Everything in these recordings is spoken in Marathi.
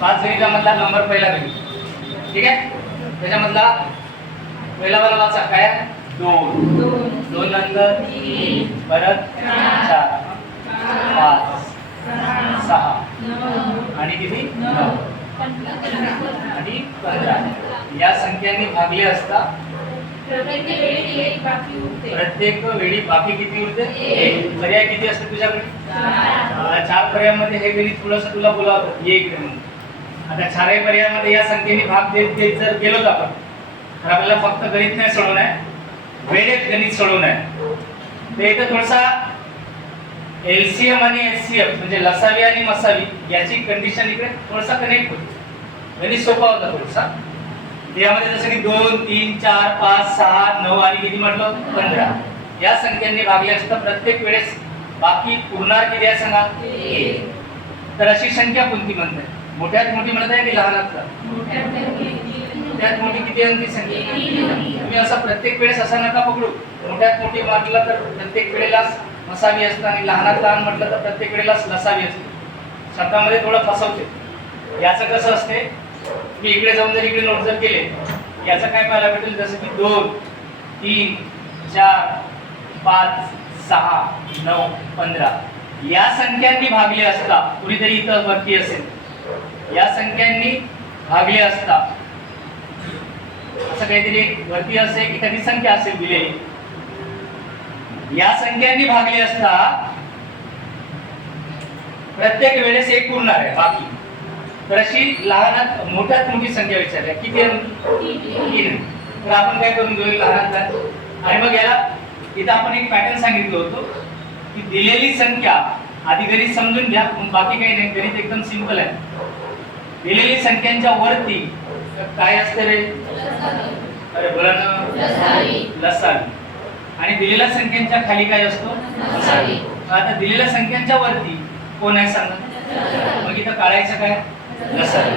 5 गणितामधला नंबर पहिला गणित, ठीक आहे. त्याच्यामधला पहिला वाला वाचा काय? 2 2 नंतर 3 परत 4 5 6 आणि किती 9 आणि 15. या संख्यांनी भागले असता प्रत्येक वेळी बाकी किती उरते? 1. पर्याय किती असते तुझ्याकडे? 4 पर्यायामध्ये हे गणित थोडंसं तुला बोलावतं ये इकडे म्हणून. आता 4 पर्यायामध्ये या संख्येने भाग देत देत जर गेलो आपण तर आपल्याला फक्त गणित नाही सोडवणं आहे, वेळेत गणित सोडवणं आहे. तर इथं थोडासा एलसीएम आणि एचसीएफ म्हणजे लसावी आणि मसावी याची कंडिशन इकडे थोडासा कनेक्ट होते. गणित सोपा होता थोडासा. यामध्ये जसं की 2 3 4 5 6 9 आणि किती म्हटलं 15 या संख्यांनी भागले असता प्रत्येक वेळेस बाकी उरणार किती आहे सांगा? 1. तर अशी संख्या कोणती म्हणते? मोठ्यात मोठी म्हणत आहे की लहानात? मोठ्यात मोठी किती अंकी संख्या? तुम्ही असं प्रत्येक वेळेस असा नका पकडू. मोठ्यात मोठी म्हटलं तर प्रत्येक वेळेला मसावी असतं आणि लहानात लहान म्हटलं तर प्रत्येक वेळेला लसावी असते. शब्दामध्ये थोडं फसवते. याचं कसं असते मी इकडे जाऊन जर इकडे नोट जर केले याचं काय पाहायला भेटेल? जसं की 2 3 4 5 6 9 15 या संख्यांनी भागले असता कुणीतरी इथं वरती असेल या संख्यांनी भागले असता असं काहीतरी वरती असेल एखादी संख्या असेल दिलेली या संख्यांनी भागले असता प्रत्येक वेळेस 1 उरणार आहे बाकी. तर अशी लहानात मोठ्यात मोठी संख्या विचारल्या किती आहे? 3. तर आपण काय करून घेऊ लहानात लहान आणि मग याला इथं आपण एक पॅटर्न सांगितलं होतं की दिलेली संख्या आधी गणित समजून घ्या मग बाकी काही नाही. गणित एकदम सिंपल आहे. दिलेली संख्यांच्या वरती काय असते रे? अरे बोला ना, लसावी. आणि दिलेल्या संख्यांच्या खाली काय असतो? लसावी. आता दिलेल्या संख्यांच्या वरती कोण आहे सांगा? मग इथं काढायचं काय? लसावी.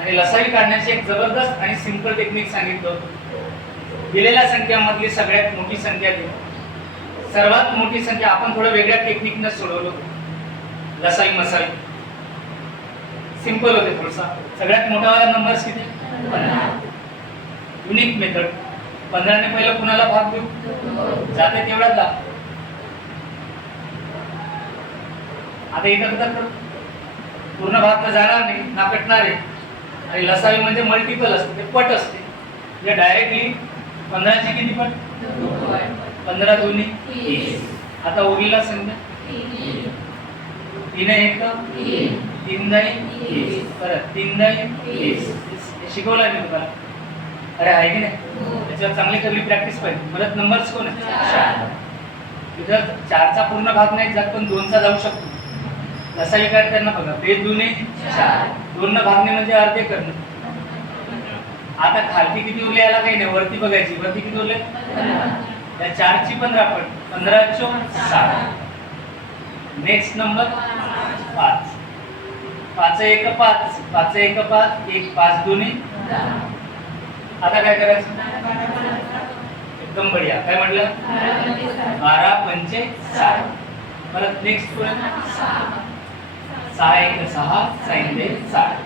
आणि लसावी काढण्याची एक जबरदस्त आणि सिंपल टेक्निक सांगितलं होतं. दिलेल्या संख्यामधली सगळ्यात मोठी संख्या दे. सर्वात मोठी संख्या आपण थोडं वेगळ्या टेक्निकने सोडवलं. लसावी मसावी सिंपल होते थोडसा. सगळ्यात मोठा वाला नंबर किती? 15. Unique method. 15 ने पहिलं कुणाला भाग देऊ? जाते तेवढाच ला. आता इथं तर पूर्ण भाग तर जाणार नाही ना कटणार आहे. आणि लसावी म्हणजे मल्टिपल असते ते पट असते. म्हणजे डायरेक्टली 15 ची किती पट? 15 दुनी 30. आता उरलेला संख्या 3 1 3 दाई 30 परत 3 दाई 30. शिकवलं मी तुम्हाला. अरे आहे की नाही? त्याच्यावर चांगली चांगली प्रॅक्टिस पाहिजे. परत नंबर्स कोण आहे? 4. इथं 4चा पूर्ण भाग नाही जात पण 2चा जाऊ शकतो. लसावी काढताना बघा 2 दुने 4. 2 न भागणे म्हणजे अर्धे करणे. आता खालती किती उरले याला काही नाही. वरती बघायची. वरती किती उरले? त्या 4 ची 15 पट 15 चोक 60. Next number 5. 5 1 5 5 1 5 1 5 दुने 10. आता काय करायचं? एकदम बढिया. काय म्हटलं? 12 पंचे 60. परत नेक्स्ट पुढे 6 1 6 6 2 60.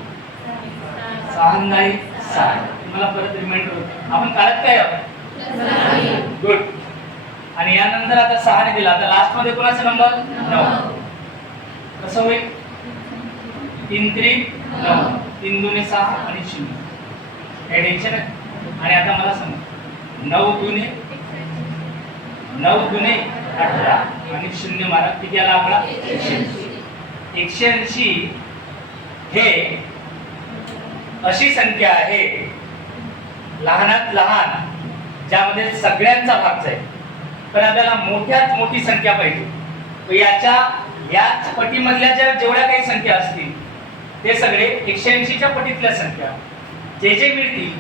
6 9 60. तुम्हाला परत रिमाइंडर होते. आपण काढत काय आहोत? गुड. आणि यानंतर आता 6 ने दिला. आता लास्ट मध्ये कोणाचा नंबर? 9. कसं होईल? 3 3 9 3 दुने 6 आणि 0. हे टेन्शन आहे. आणि आता मला सांगा 9 दुने 18 आणि 0 मारा किती आला आपला? 180. हे अशी संख्या आहे लहानात लहान ज्यामध्ये सगळ्यांचा भाग जाईल. पण आपल्याला मोठ्यात मोठी संख्या पाहिजे. याच पटीमधल्या जेवढ्या काही संख्या असतील ते सगळे 180च्या पटीतल्या संख्या जे जे मिळतील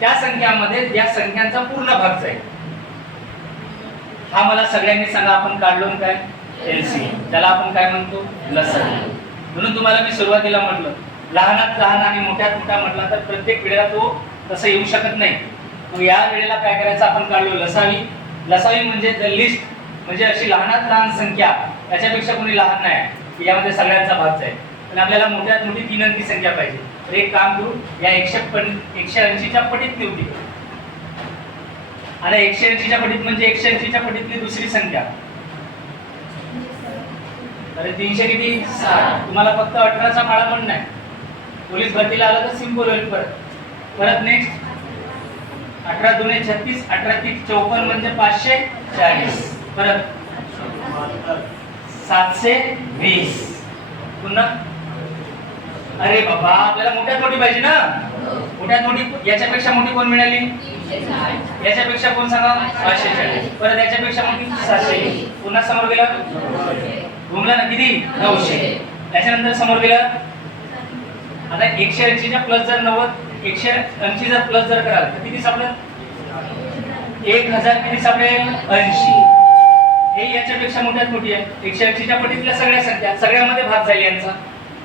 त्या संख्यामध्ये या संख्यांचा पूर्ण भाग जाईल. हा मला सगळ्यांनी सांगा आपण काढलो काय? एलसीएम. त्याला आपण काय म्हणतो? लसावी. म्हणून तुम्हाला मी सुरुवातीला म्हटलं लहानात लहान आणि मोठ्यात मोठा म्हटला तर प्रत्येक वेळेला तो तसं येऊ शकत नाही. मग या वेळेला काय करायचं? आपण काढलो लसावी. लसावी म्हणजे द लिस्ट म्हणजे अशी लहानात लहान संख्या त्याच्यापेक्षा कोणी लहान नाही की यामध्ये सगळ्यांचा भाग जाईल. पण आपल्याला मोठ्यात मोठी 3 अंकी संख्या पाहिजे. तर एक काम करू, या 180च्या पटीत लिहू दे. आता 180च्या पटीत म्हणजे 180च्या पटीतली दुसरी संख्या. अरे 300 किती 60. तुम्हाला फक्त 18चा माळा पण नाही. पोलीस भरतीला आलं तर सिंपल होईल. परत नेक्स्ट 18 दुने 36, 18 3 54 म्हणजे 540. परत 720. पुन्हा अरे बाबा आपल्याला मोठ्यात मोठी पाहिजे ना. मोठ्यात मोठी याच्यापेक्षा मोठी कोण मिळाली? याच्यापेक्षा कोण सांगा? 540. परत याच्यापेक्षा मोठी 700. पुन्हा समोर गेला घुमला ना किती 900. त्याच्यानंतर समोर गेला. आता 180च्या प्लस जर 90 180 जर प्लस जर कराल तर किती सापडेल? 1000 किती सापडेल? 80. हे याच्यापेक्षा मोठ्यात मोठी आहे. 180च्या पटीतल्या सगळ्या संख्या सगळ्यामध्ये भाग झाली यांचा.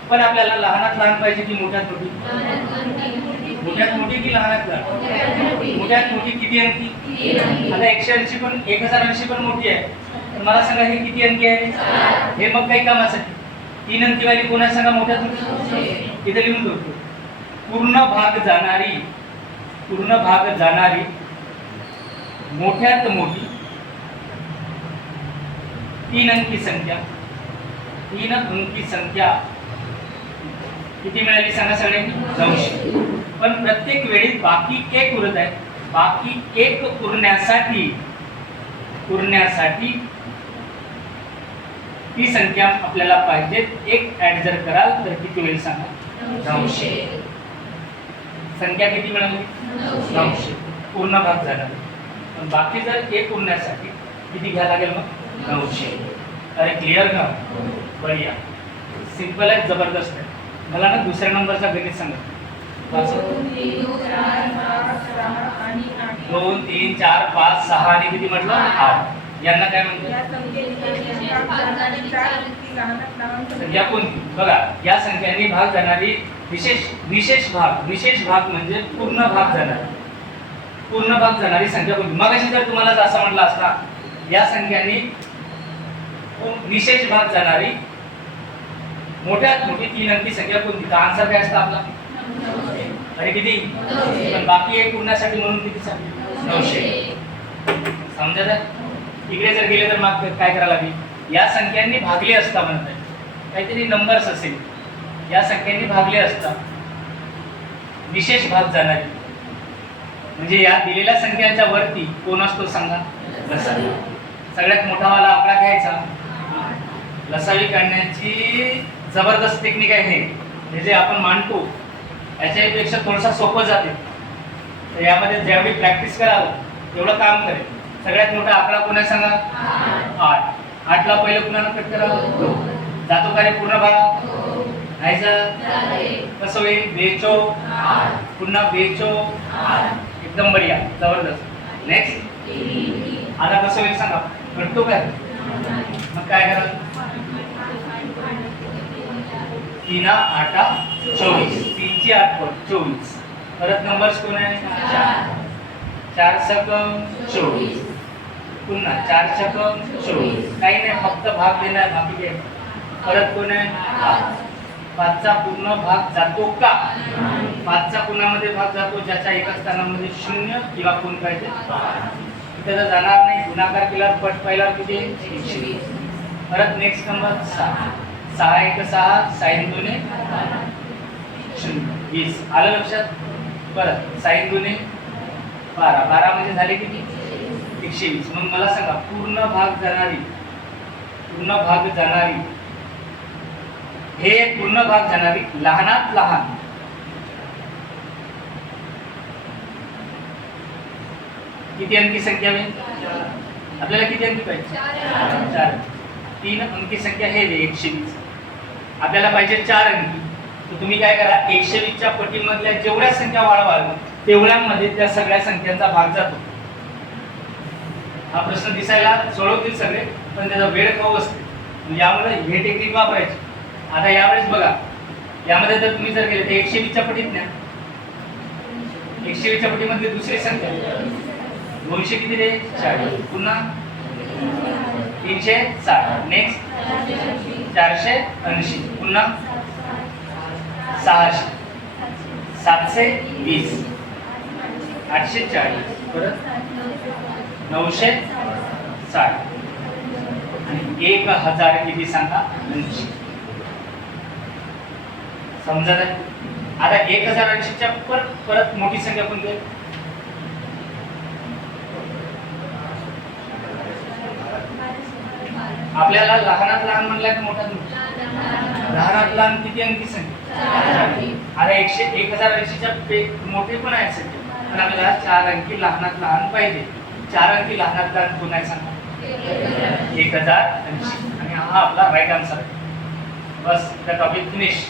पण आपल्याला लहानात लहान पाहिजे की मोठ्यात मोठी? मोठ्यात मोठी की लहानात लहान? मोठ्यात मोठी किती अंकी? आता 180 पण 1080 पण मोठी आहे. तर मला सांगा हे किती अंकी आहे? हे मग काही कामासाठी 3 अंकीवाली कोणा सांगा? मोठ्यात मोठी. इथे लिहून ठेवतो. पूर्ण भाग जाणारी मोठ्यात मोठी 3 अंकी संख्या. 3 अंकी संख्या किती मिळाली सांगा सगळ्यांनी? 900. पण प्रत्येक वेळी बाकी एक उरत आहे. बाकी एक उरण्यासाठी ती संख्या आपल्याला पाहिजे. एक ऍड जर कराल तर किती होईल सांगा? 900. संख्या किती मिळाली? 900. पूर्ण भाग झाला. पण बाकी जर एक उरण्यासाठी किती घ्यायला लागेल मग? 900. अरे क्लिअर का? बढिया. सिंपल आहे, जबरदस्त आहे. मला ना दुसऱ्या नंबरचा गणित सांगा. 2 3 4 5 6 आणि किती म्हटलं? 8. यांना काय म्हणतात? संख्या कोणती? बघा या संख्यांनी भाग जाणारी विशेष भाग म्हणजे पूर्ण भाग जाणारी संख्या कोणती? मगाशी जर तुम्हाला असं म्हटलं असता या संख्यांनी विशेष भाग जाणारी मोठ्यात मोठी 3 अंकी संख्या कोणती? तर आन्सर काय असतं आपला? अरे किती? पण बाकी एक पूर्णासाठी म्हणून किती सांगितलं? 900. समजत आहे? इकडे जर गेले तर मग काय करायला लागेल? या संख्यांनी भागले असता म्हणतात. काहीतरी नंबर्स असेल. या संख्यांनी भागले असता विशेष भाग जाणारी म्हणजे या दिलेल्या संख्यांच्या वरती कोण असतो सांगा? लसावी. सगळ्यात मोठावाला आकडा घ्यायचा. लसावी काढण्याची जबरदस्त टेक्निक आहे हे. जे आपण मांडतो याच्यापेक्षा थोडंसं सोपं जाते. तर यामध्ये जेवढी प्रॅक्टिस कराल तेवढं काम करेल. सगळ्यात मोठा आकडा कोणा सांगा? 8. 8ला पहिलं कुणाला कट करावं? जातो का रे पूर्ण भाग? नाही कसं होईल? बेचो पुन्हा बेचो. एकदम बढिया, जबरदस्त. नेक्स्ट आता कसं होईल सांगा? कटतो काय? मग काय कराल? 3 8 24. 3 ची 8 24. परत नंबर्स कोण आहे? 4 सकम 24. पुन्हा 4 सकम 24. काही नाही, फक्त भाग देणार बाकी आहे. परत कोण आहे? 5चा पूर्ण भाग जातो का? 5चा कुणामध्ये भाग जातो? ज्याच्या एका स्थानामध्ये 0 किंवा कोण पाहिजे? इथे तर जाणार नाही. गुणाकार केला पट पहिला किती? 120. परत नेक्स्ट नंबर 6. 6 1 6 साइन 2 0 20. आलं लक्षात? परत साइन 2 12. 12 म्हणजे झाले किती? 120. मग मला सांगा पूर्ण भाग जाणारी हे पूर्ण भाग जाणारी लहानात लहान किती अंकी संख्या होईल? आपल्याला किती अंकी पाहिजे? 4. 3 अंकी संख्या हे 120. आपल्याला पाहिजे 4 अंकी. तर तुम्ही काय करा? 120च्या पटीमधल्या जेवढ्या संख्या वाढवाल तेवढ्यामध्ये त्या सगळ्या संख्यांचा भाग जातो. हा प्रश्न दिसायला सोडवतील सगळे, पण त्याचा वेळ खाऊ असते. यामुळे हे टेक्निक वापरायची. आता यावेळेस बघा, यामध्ये जर तुम्ही जर गेले तर 120च्या पटीत न्या. 120च्या पटीमध्ये दुसरी संख्या 200 किती रे? 40. पुन्हा 360. नेक्स्ट 480. पुन्हा 600, 720, 840, परत 960 आणि 1000 किती सांगा? 80. समजत आहे? आता 1080 च्या परत मोठी संख्या कोणती आहे? आपल्याला लहानात लहान म्हणलं की मोठ्यात मोठं? लहानात लहान किती अंकी संख्या? आता 1080 च्या मोठे पण आहे संख्या, पण आपल्याला 4 अंकी लहानात लहान पाहिजे. 4 अंकी लहानात लहान कोण आहे सांगा? 1080. आणि हा आपला राईट आन्सर आहे. बस द टॉपिक फिनिश.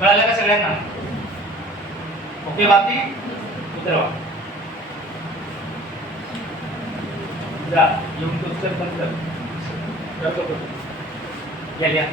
कळालं का सगळ्यांना? ओके बाकी उतरवा जा येऊन उत्तर पण कर. या